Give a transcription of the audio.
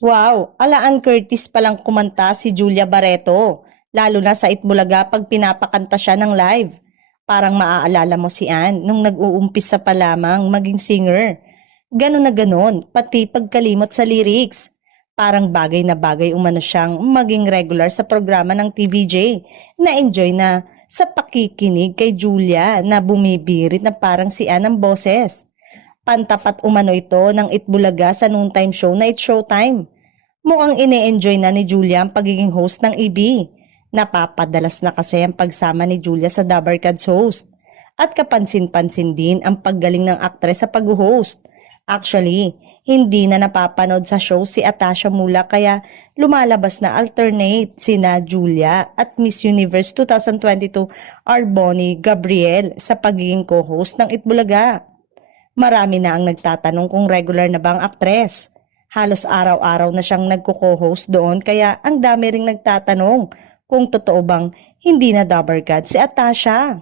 Wow, Alaan Curtis palang kumanta si Julia Barreto, lalo na sa Itbulaga pag pinapakanta siya ng live. Parang maaalala mo si Ann nung nag-uumpisa pa lamang maging singer. Ganon na ganon, pati pagkalimot sa lyrics. Parang bagay na bagay umano siyang maging regular sa programa ng TVJ. Na-enjoy na sa pakikinig kay Julia na bumibirit na parang si Ann ang boses. Pantapat umano ito ng Itbulaga sa noontime show na It's Showtime. Mukhang ine-enjoy na ni Julia ang pagiging host ng EB. Napapadalas na kasi ang pagsama ni Julia sa Dabarkads host. At kapansin-pansin din ang paggaling ng aktres sa pag-host. Actually, hindi na napapanood sa show si Atasha Mula kaya lumalabas na alternate sina Julia at Miss Universe 2022 Arboni Gabriel sa pagiging co-host ng Itbulaga. Marami na ang nagtatanong kung regular na ba ang aktres. Halos araw-araw na siyang nagko-co-host doon kaya ang dami ring nagtatanong kung totoo bang hindi na Dabarkad si Atasha.